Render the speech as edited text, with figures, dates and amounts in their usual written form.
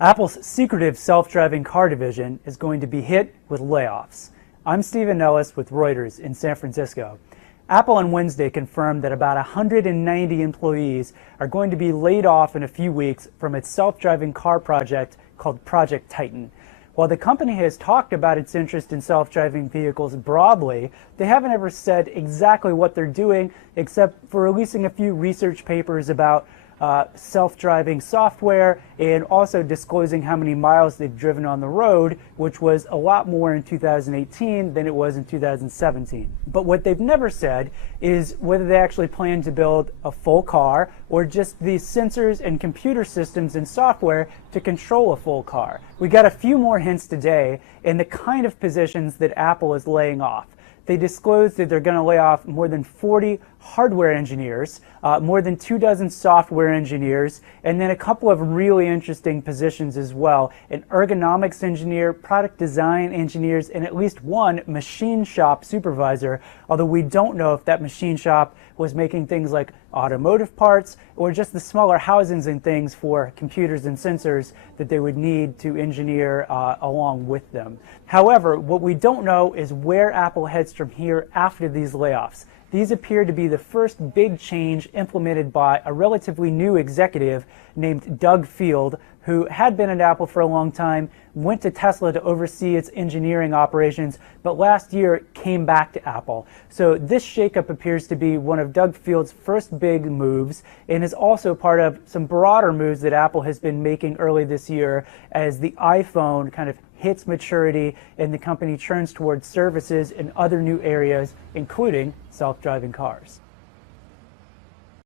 Apple's secretive self-driving car division is going to be hit with layoffs. I'm Stephen Ellis with Reuters in San Francisco. Apple on Wednesday confirmed that about 190 employees are going to be laid off in a few weeks from its self-driving car project called Project Titan. While the company has talked about its interest in self-driving vehicles broadly, they haven't ever said exactly what they're doing, except for releasing a few research papers about self-driving software and also disclosing how many miles they've driven on the road, which was a lot more in 2018 than it was in 2017. But what they've never said is whether they actually plan to build a full car or just the sensors and computer systems and software to control a full car. We got a few more hints today in the kind of positions that Apple is laying off. They disclosed that they're going to lay off more than 40 hardware engineers, more than 24 software engineers, and then a couple of really interesting positions as well: an ergonomics engineer, product design engineers, and at least one machine shop supervisor, although we don't know if that machine shop was making things like automotive parts or just the smaller housings and things for computers and sensors that they would need to engineer along with them. However, what we don't know is where Apple heads from here after these layoffs. These appear to be the first big change implemented by a relatively new executive named Doug Field, who had been at Apple for a long time, went to Tesla to oversee its engineering operations, but last year came back to Apple. So this shakeup appears to be one of Doug Field's first big moves and is also part of some broader moves that Apple has been making early this year as the iPhone kind of hits maturity and the company turns towards services in other new areas, including self-driving cars.